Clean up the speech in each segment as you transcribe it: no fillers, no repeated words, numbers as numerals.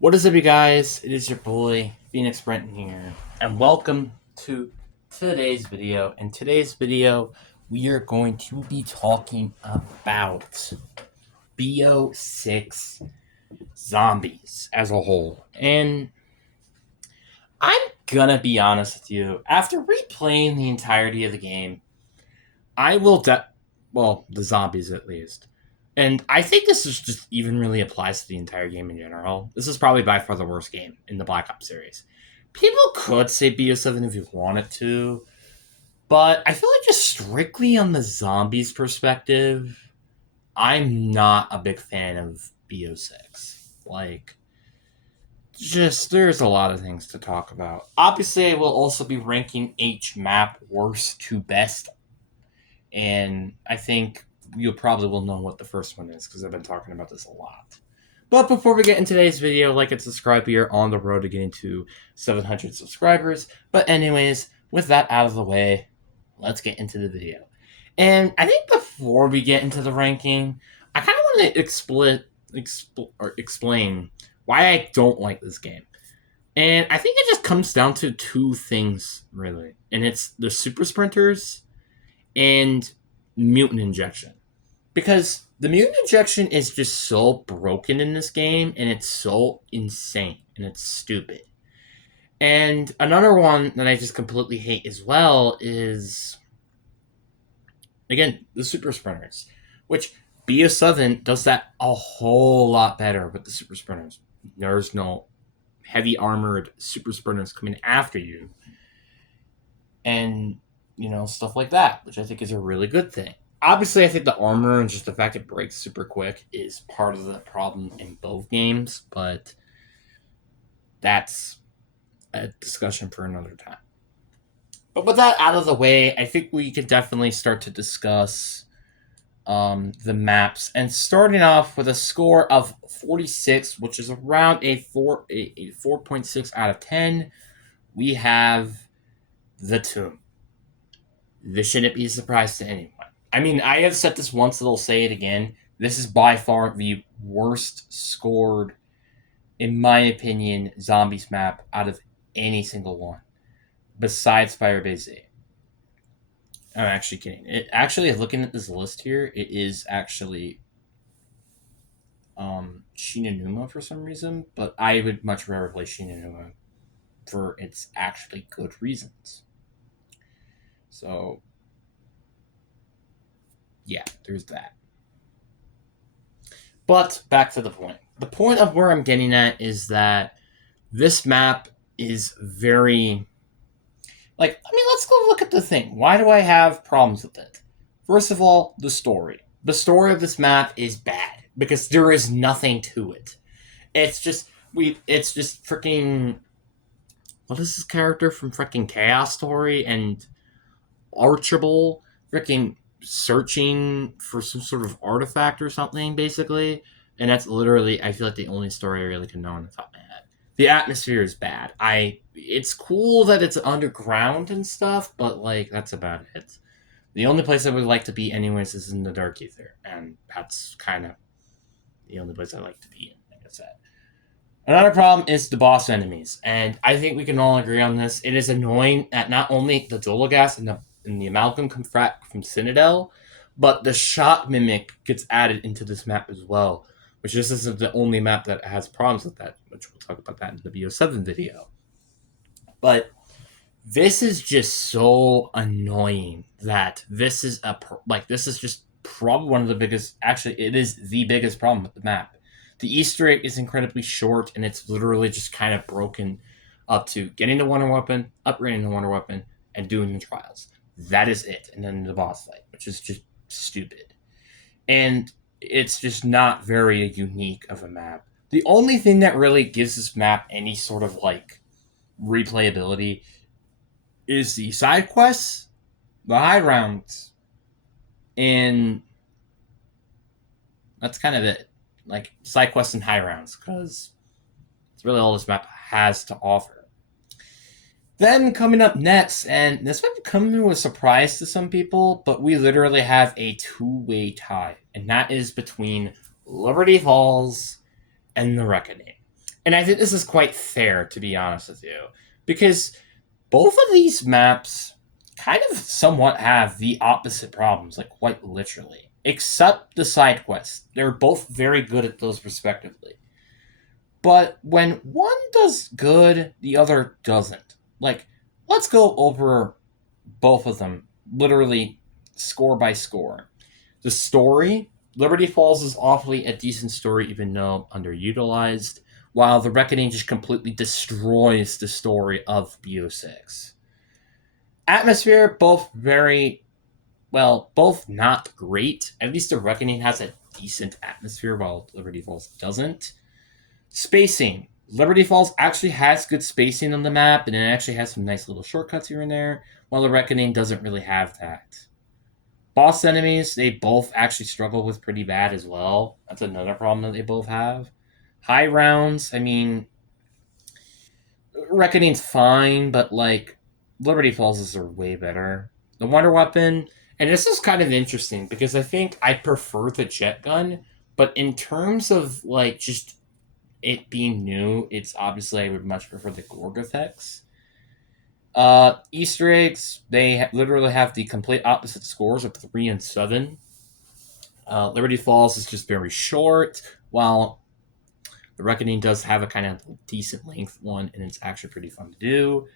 What is up, you guys? It is your boy, Phoenix Brenton here, and welcome to today's video. In today's video, we are going to be talking about BO6 zombies as a whole. And I'm gonna be honest with you, after replaying the entirety of the game, I will, the zombies at least. And I think this is just even really applies to the entire game in general. This is probably by far the worst game in the Black Ops series. People could say BO7 if you wanted to, but I feel like just strictly on the zombies perspective, I'm not a big fan of BO6. Just there's a lot of things to talk about. Obviously, I will also be ranking each map worst to best, and I think you probably will know what the first one is because I've been talking about this a lot. But before we get into today's video, like and subscribe. We are on the road to getting to 700 subscribers. But anyways, with that out of the way, let's get into the video. And I think before we get into the ranking, I kind of want to explain why I don't like this game. And I think it just comes down to two things, really. And it's the super sprinters and mutant injection. Because the mutant injection is just so broken in this game, and it's so insane, and it's stupid. And another one that I just completely hate as well is, again, the super sprinters, which BO7 does that a whole lot better with the super sprinters. There's no heavy armored super sprinters coming after you, and stuff like that, which I think is a really good thing. Obviously, I think the armor and just the fact it breaks super quick is part of the problem in both games, but that's a discussion for another time. But with that out of the way, I think we can definitely start to discuss the maps. And starting off with a score of 46, which is around a 4.6 out of 10, we have the Tomb. This shouldn't be a surprise to anyone. I mean, I have said this once, and I'll say it again. This is by far the worst scored, in my opinion, zombies map out of any single one, besides Firebase 8. I'm actually kidding. Looking at this list here, it is actually Shinanuma for some reason, but I would much rather play Shinanuma for its actually good reasons. So, yeah, there's that. But back to the point. The point of where I'm getting at is that this map is very. Let's go look at the thing. Why do I have problems with it? First of all, the story. The story of this map is bad because there is nothing to it. It's just freaking. What is this character from freaking Chaos Story and Archibald freaking searching for some sort of artifact or something, basically. And that's literally, I feel like, the only story I really can know on the top of my head. The atmosphere is bad. It's cool that it's underground and stuff, but that's about it. The only place I would like to be, anyways, is in the Dark Ether, and that's kind of the only place I like to be in, like I said. Another problem is the boss enemies, and I think we can all agree on this. It is annoying that not only the Dolagas and the Amalgam come from Citadel, but the Shock Mimic gets added into this map as well, which this isn't the only map that has problems with that, which we'll talk about that in the BO7 video. But this is just so annoying that this is just probably one of the biggest, actually it is the biggest problem with the map. The Easter egg is incredibly short, and it's literally just kind of broken up to getting the wonder weapon, upgrading the wonder weapon, and doing the trials. That is it. And then the boss fight, which is just stupid. And it's just not very unique of a map. The only thing that really gives this map any sort of replayability is the side quests, the high rounds, and that's kind of it. Side quests and high rounds, because it's really all this map has to offer. Then coming up next, and this might come to a surprise to some people, but we literally have a two-way tie, and that is between Liberty Falls and the Reckoning. And I think this is quite fair, to be honest with you, because both of these maps kind of somewhat have the opposite problems, like quite literally, except the side quests. They're both very good at those respectively. But when one does good, the other doesn't. Like, let's go over both of them, literally score by score. The story, Liberty Falls is awfully a decent story, even though underutilized, while The Reckoning just completely destroys the story of BO6. Atmosphere, both very, well, both not great. At least The Reckoning has a decent atmosphere, while Liberty Falls doesn't. Spacing. Liberty Falls actually has good spacing on the map, and it actually has some nice little shortcuts here and there, while The Reckoning doesn't really have that. Boss enemies, they both actually struggle with pretty bad as well. That's another problem that they both have. High rounds, I mean, Reckoning's fine, but like, Liberty Falls are way better. The Wonder Weapon, and this is kind of interesting because I think I prefer the jet gun, but in terms of like just it being new, it's obviously I would much prefer the Gorg effects. Easter eggs, they literally have the complete opposite scores of 3 and 7. Liberty Falls is just very short, while The Reckoning does have a kind of decent length one, and it's actually pretty fun to do.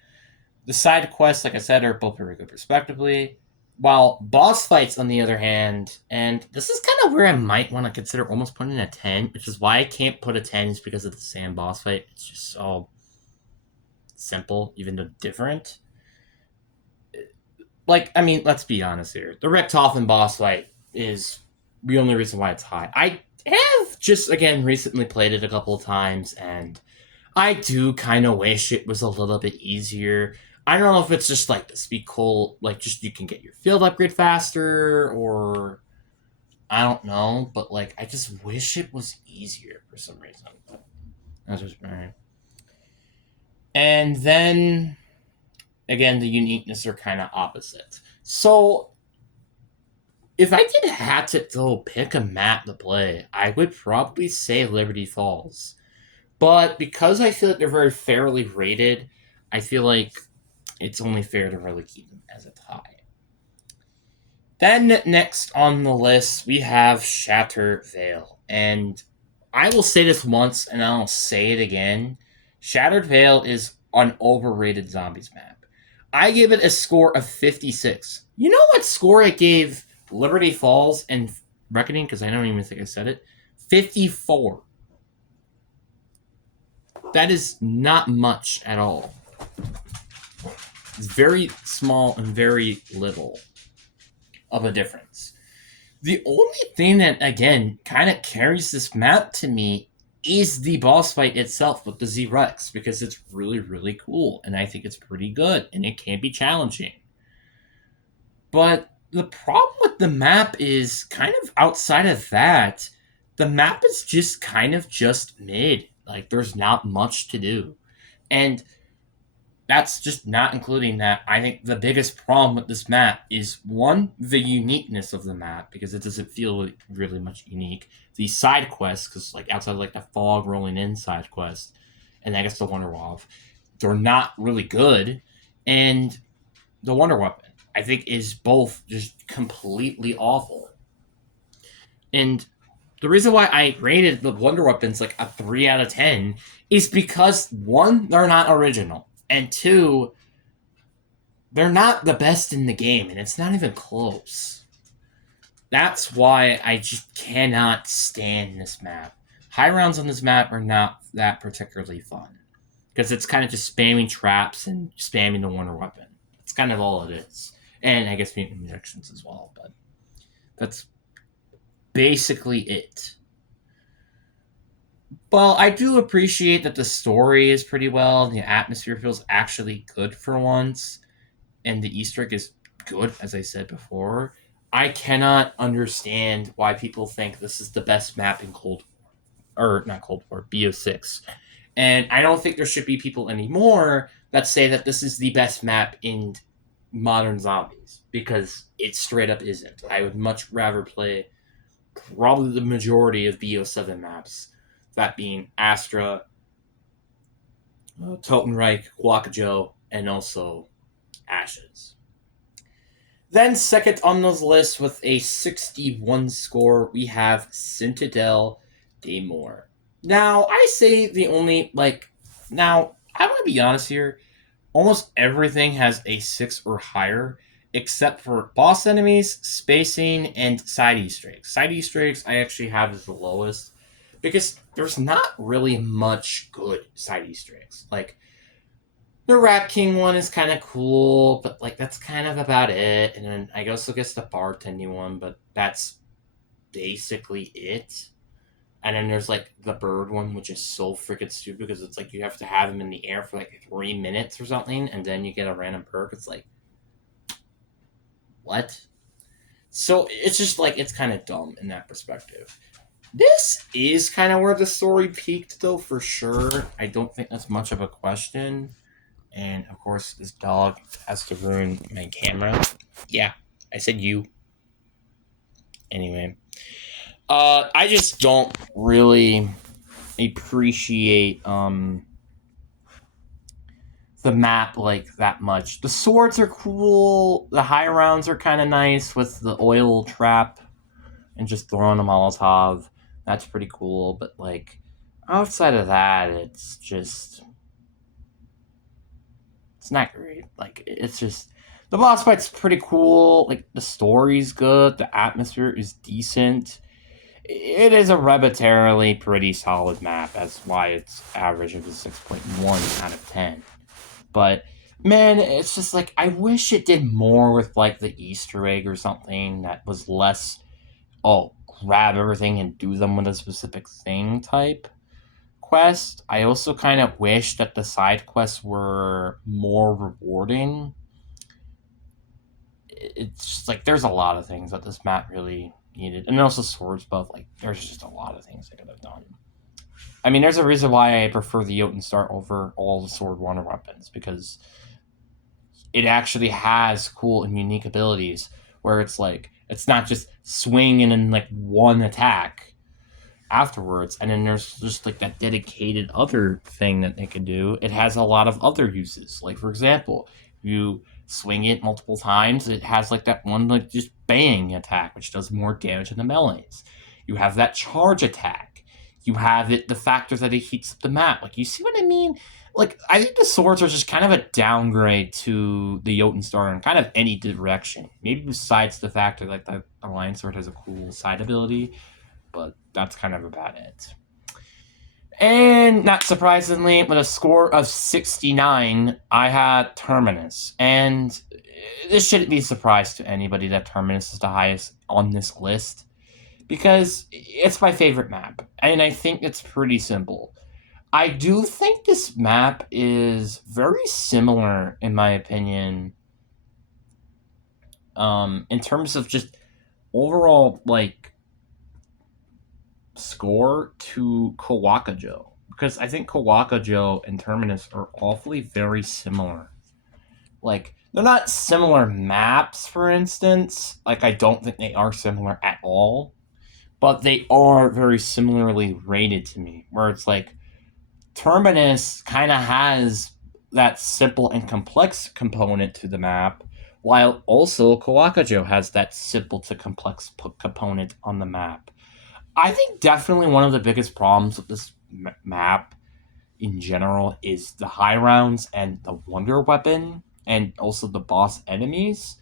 The side quests, like I said, are both very good respectively. While boss fights, on the other hand, and this is kind of where I might want to consider almost putting a 10, which is why I can't put a 10 is because of the sand boss fight. It's just so simple, even though different. Like, I mean, let's be honest here. The Richtofen boss fight is the only reason why it's high. I have just, again, recently played it a couple of times, and I do kind of wish it was a little bit easier. I don't know if it's just like this be cool, like just you can get your field upgrade faster, or I don't know, but like I just wish it was easier for some reason. That's just right. And then again, the uniqueness are kind of opposite. So if I did have to go pick a map to play, I would probably say Liberty Falls. But because I feel like they're very fairly rated, I feel like it's only fair to really keep them as a tie. Then next on the list, we have Shattered Vale. And I will say this once and I'll say it again. Shattered Vale is an overrated zombies map. I give it a score of 56. You know what score I gave Liberty Falls and Reckoning? Because I don't even think I said it. 54. That is not much at all. It's very small and very little of a difference. The only thing that, again, kind of carries this map to me is the boss fight itself with the Z-Rex, because it's really, really cool, and I think it's pretty good, and it can be challenging. But the problem with the map is kind of outside of that, the map is just kind of just mid. Like, there's not much to do. And that's just not including that. I think the biggest problem with this map is, one, the uniqueness of the map, because it doesn't feel really much unique. The side quests, because like outside of like the fog rolling in side quest, and I guess the Wonder Wolf, they're not really good. And the Wonder Weapon, I think, is both just completely awful. And the reason why I rated the Wonder Weapons like a 3 out of 10 is because, one, they're not original. And two, they're not the best in the game, and it's not even close. That's why I just cannot stand this map. High rounds on this map are not that particularly fun, because it's kind of just spamming traps and spamming the Wonder Weapon. That's kind of all it is. And I guess mutant injections as well, but that's basically it. Well, I do appreciate that the story is pretty well, and the atmosphere feels actually good for once, and the Easter egg is good, as I said before. I cannot understand why people think this is the best map in Cold War, or not Cold War, BO6. And I don't think there should be people anymore that say that this is the best map in modern zombies, because it straight up isn't. I would much rather play probably the majority of BO7 maps, that being Astra, Totenreich, Guacajo, and also Ashes. Then second on this list with a 61 score, we have Citadel Daymore. Now, I say the only, now, I want to be honest here. Almost everything has a 6 or higher, except for boss enemies, spacing, and side Easter eggs. Side Easter eggs I actually have as the lowest, because there's not really much good side Easter eggs. Like, the Rat King one is kind of cool, but that's kind of about it. And then I also guess the bartending one, but that's basically it. And then there's the bird one, which is so freaking stupid because it's you have to have him in the air for 3 minutes or something, and then you get a random perk. It's what? So it's just it's kind of dumb in that perspective. This is kind of where the story peaked, though, for sure. I don't think that's much of a question. And of course, this dog has to ruin my camera. Yeah, I said you. Anyway, I just don't really appreciate the map that much. The swords are cool. The high rounds are kind of nice with the oil trap and just throwing a Molotov. That's pretty cool. But outside of that, it's just it's not great. It's just the boss fight's pretty cool. The story's good. The atmosphere is decent. It is arbitrarily pretty solid map. That's why it's average of a 6.1 out of 10. But man, it's just I wish it did more with the Easter egg or something that was less, oh, grab everything and do them with a specific thing type quest. I also kind of wish that the side quests were more rewarding. It's just there's a lot of things that this map really needed, and also swords buff. There's just a lot of things they could have done. I mean, there's a reason why I prefer the Jotun over all the sword wonder weapons, because it actually has cool and unique abilities where it's it's not just swinging in one attack afterwards, and then there's just that dedicated other thing that they can do. It has a lot of other uses. For example, you swing it multiple times, it has that one just bang attack, which does more damage than the melees. You have that charge attack. You have the factor that it heats up the map. You see what I mean? I think the swords are just kind of a downgrade to the Jotun in kind of any direction. Maybe besides the fact that the Alliance Sword has a cool side ability, but that's kind of about it. And not surprisingly, with a score of 69, I had Terminus. And this shouldn't be a surprise to anybody that Terminus is the highest on this list, because it's my favorite map, and I think it's pretty simple. I do think this map is very similar, in my opinion, in terms of just overall score to Kawakajo, because I think Kawakajo and Terminus are awfully very similar. They're not similar maps, for instance. I don't think they are similar at all, but they are very similarly rated to me, where it's Terminus kind of has that simple and complex component to the map, while also Kawakajo has that simple to complex component on the map. I think definitely one of the biggest problems with this map in general is the high rounds and the wonder weapon, and also the boss enemies.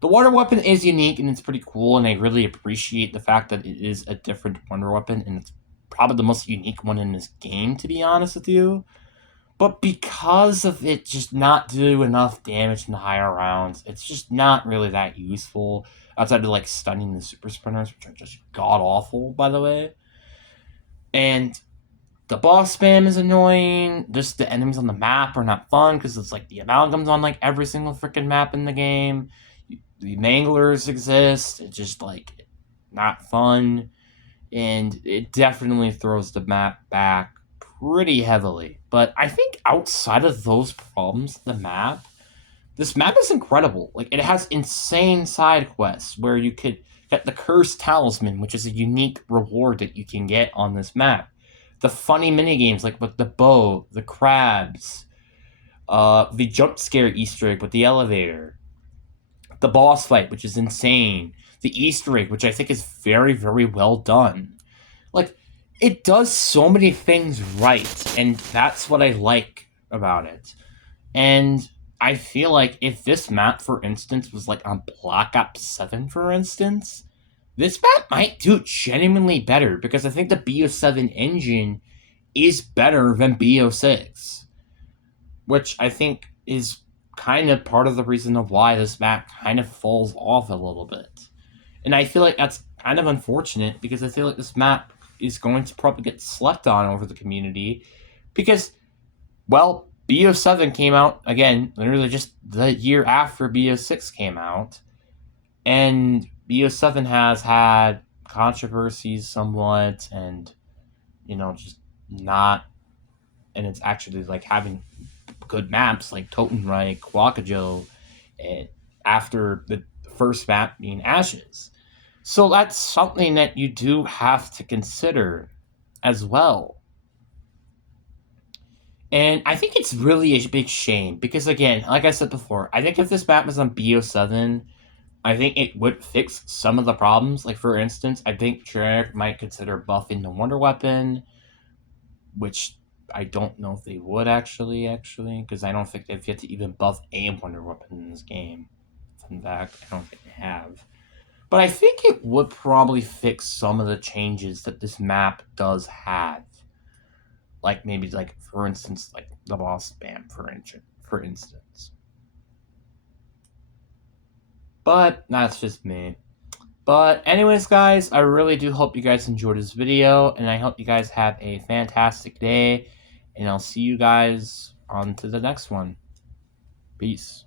The wonder weapon is unique and it's pretty cool, and I really appreciate the fact that it is a different wonder weapon, and it's probably the most unique one in this game, to be honest with you. But because of it just not do enough damage in the higher rounds, it's just not really that useful, outside of stunning the super sprinters, which are just god awful, by the way. And the boss spam is annoying. Just the enemies on the map are not fun, because it's the amalgams on every single freaking map in the game. The manglers exist. It's just not fun, and it definitely throws the map back pretty heavily. But I think outside of those problems, this map is incredible. It has insane side quests where you could get the Cursed Talisman, which is a unique reward that you can get on this map. the funny mini games like with the bow, the crabs, the jump scare Easter egg with the elevator, the boss fight, which is insane, the Easter egg, which I think is very, very well done. Like, it does so many things right, and that's what I like about it. And I feel like if this map, for instance, was like on Black Ops 7, for instance, this map might do genuinely better because I think the BO7 engine is better than BO6, which I think is kind of part of the reason of why this map kind of falls off a little bit. And I feel like that's kind of unfortunate because I feel like this map is going to probably get slept on over the community because, well, BO7 came out, again, literally just the year after BO6 came out, and BO7 has had controversies somewhat, and, just not, and it's actually, like, having good maps like Totenreich, Quakajo, and after the first map being Ashes. So that's something that you do have to consider as well. And I think it's really a big shame because, again, like I said before, I think if this map was on BO7, I think it would fix some of the problems. Like, for instance, I think Treyarch might consider buffing the Wonder Weapon, which I don't know if they would actually, because I don't think they've yet to even buff a Wonder Weapon in this game. In fact, I don't think they have. But I think it would probably fix some of the changes that this map does have. Like, maybe, like, for instance, like, the boss spam, for instance. But that's just me. But anyways, guys, I really do hope you guys enjoyed this video, and I hope you guys have a fantastic day, and I'll see you guys on to the next one. Peace.